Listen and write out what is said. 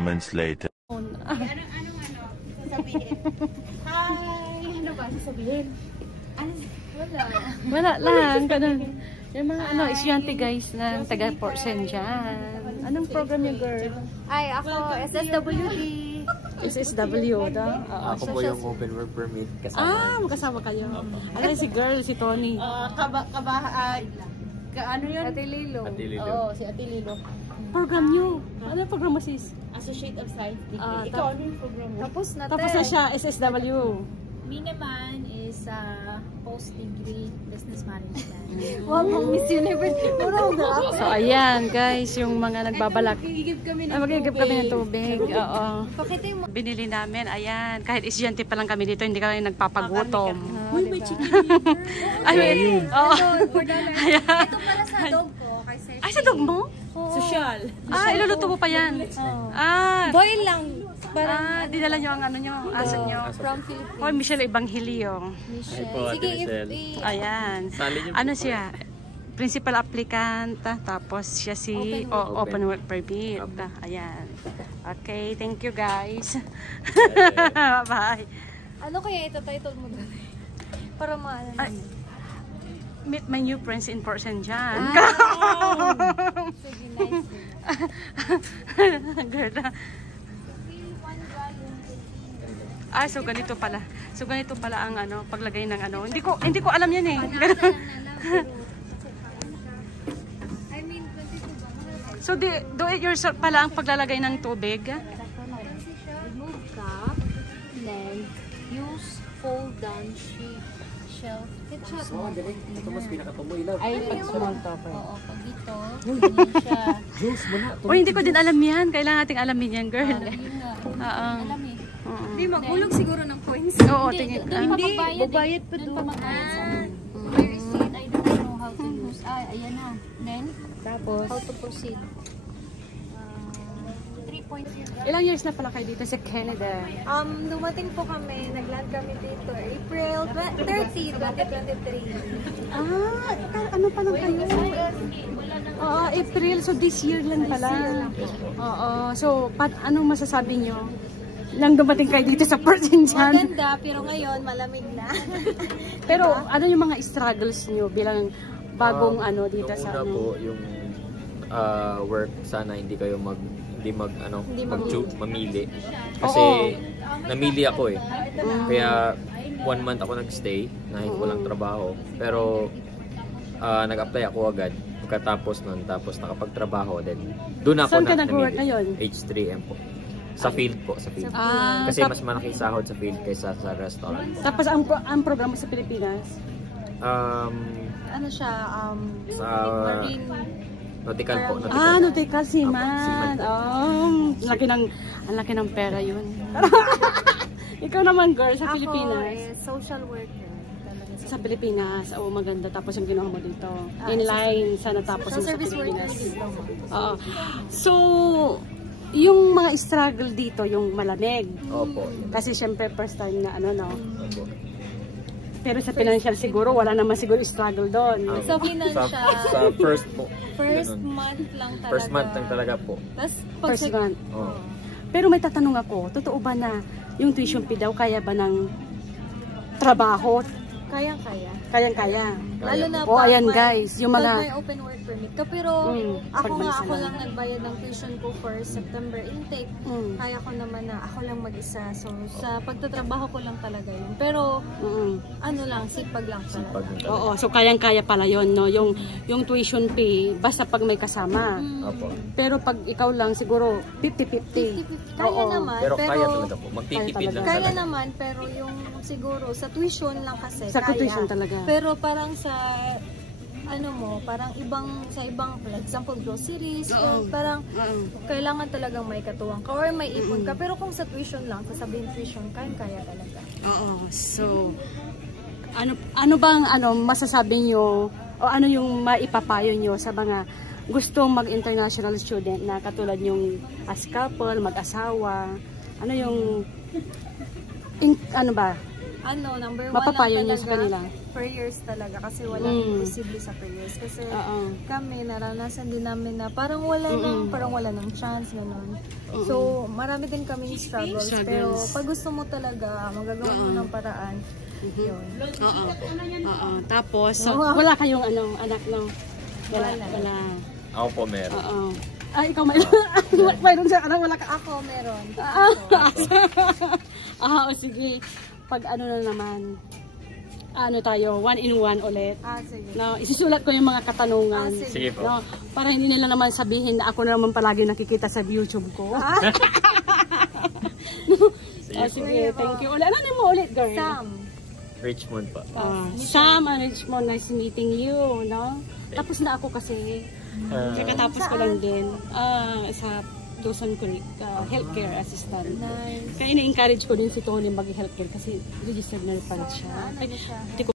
moments later. Sabihin? Hi! Ano ba sasabihin? Wala lang, ganun. Yung mga estudyante guys na taga Port St. John. Anong program niyo, girl? Ay, ako SSWD. SSW, daw? Ako po yung open work permit kasama. Magkasama kayo. Ano si girl, si Tony? Ano yun? Ate Lilo. Oo, si Ate Lilo. Program niyo? Ano yung program mo, sis? Associate of Science Degree. Ikaw, ano yung program mo? Tapos na siya, SSW. Me naman is post-degree business management. Wow, Miss Universe. So, ayan guys, yung mga nagbabalak. Magigib kami ng tubig. Oo. Binili namin, ayan. Kahit estudyante pa lang kami dito, hindi kami nagpapagutom. Uy, may chicken liver. Ayun. Oo. Ito para sa dog ko. Ay, sa dog mo? Social. Iluluto mo pa yan. Boil lang. Dinala nyo ang aso nyo. From Philippines. Oh, Michelle Evangelio. Sige, Ayan. Ano siya? Principal applicant, tapos siya si open work permit. Ayan. Okay, thank you guys. Bye. Ano kaya ito title mo doon? Para maano naman. Meet my new friends in Port St. John. Sige, nice. Girl. So ganito pala. So ganito pala ang paglagay ng Hindi ko alam yan eh. So do it yourself pala ang paglalagay ng tubig. Remove cup, then use fold down shelf. Ketchup. Ito mas pinakatumoy lang. Ay, pag small topper. Oo, pag dito, ganyan siya. Juice mo na. Hindi ko din alam yan. Kailangan nating alamin yan, girl. Yun nga. Alam eh. Hindi, Maghulog siguro ng coins. Oo, tingin. Hindi, babayad pa doon. My receipt, I don't know how to use. Ayan na. Then, Tapos, how to proceed. 3 points yun. ilang years na pala kayo dito sa Canada? Dumating po kami, nagland kami dito, April 30, 2023. Ano pa lang kayo? Oo, April. So this year lang pala. Oo. So, anong masasabi nyo? Lang dumating kayo dito sa Port St. John. Maganda, pero ngayon malamig na. Pero ano yung mga struggles nyo bilang bagong dito sa Una po yung work, sana hindi kayo mamili. Kasi namili ako eh. Kaya 1 month ako nagstay, kahit walang trabaho. Pero nag-apply ako agad pagkatapos nun, tapos nakapagtrabaho din. Doon ako Saan ka nag-work ngayon? H3M po. Sa field po, sa field. Kasi mas malaki sahod sa field kaysa sa restaurant. Tapos ang programa sa Pilipinas? Ano siya, Sa marine. nautical po. Nautical. Nautical, seaman. Ang laki ng pera yun. Ikaw naman, girl, sa Pilipinas. Social worker. Sa Pilipinas, maganda. Tapos yung ginawa mo dito. Inline sa natapos mo sa Pilipinas. So, yung mga struggle dito, yung malamig. Opo. Kasi syempre first time na Opo. Pero sa financial siguro, wala naman siguro struggle doon. Sa financial. Sa first po. First month lang talaga. First month lang talaga po. Tapos First month. Oh. Pero may tatanong ako, totoo ba na yung tuition fee daw kaya ba ng trabaho? Kayang-kaya. Kayang-kaya. Lalo na ayan guys, yung pag mga may open work permit ka. Pero ako lang nagbayad ng tuition ko for September intake. Kaya ko naman na ako lang mag-isa. So sa pagtatrabaho ko lang talaga yun. Pero sipag lang talaga. Oo, so kayang-kaya pala yun, no? Yung tuition fee, basta pag may kasama. Opo. Pero pag ikaw lang, siguro 50-50. Kaya naman. Pero kaya talaga po. Magtitipid lang Kaya talaga. naman, pero yung siguro sa tuition lang kasi. Sa tuition talaga. Pero parang sa parang sa ibang, for example, groceries, parang kailangan talagang may katuwang ka or may ipon ka. Pero kung sa tuition lang, sasabihin tuition, kaya talaga. Oo, so ano bang masasabi nyo o ano yung maipapayo nyo sa mga gustong mag-international student na katulad yung as couple, mag-asawa, ano yung number 1 Mapapayo lang niyo sa talaga, kanila. prayers talaga kasi walang imposible sa prayers kasi kami naranasan din namin na parang wala ng chance ganun. So marami din kaming struggles pero pag gusto mo talaga magagawa mo ng paraan. Yun. Tapos wala kayong anak no? Wala. Ako po meron. Ikaw mayroon. Mayroon siya anak, wala ka. Ako meron. Sige. Pag na naman, tayo, 1-in-1 ulit. Sige. No, isusulat ko yung mga katanungan. Sige po. No, para hindi nila naman sabihin na ako na naman palagi nakikita sa YouTube ko. Sige, thank you. Ano mo ulit, girl? Sam. Richmond pa. Sam and Richmond, nice meeting you. No? Tapos na ako kasi. Kakatapos ko lang din. Sa Dawson Creek, healthcare assistant. Nice. Kaya ina-encourage ko din si Tony mag-healthcare kasi registered na rin pala siya. Hindi ko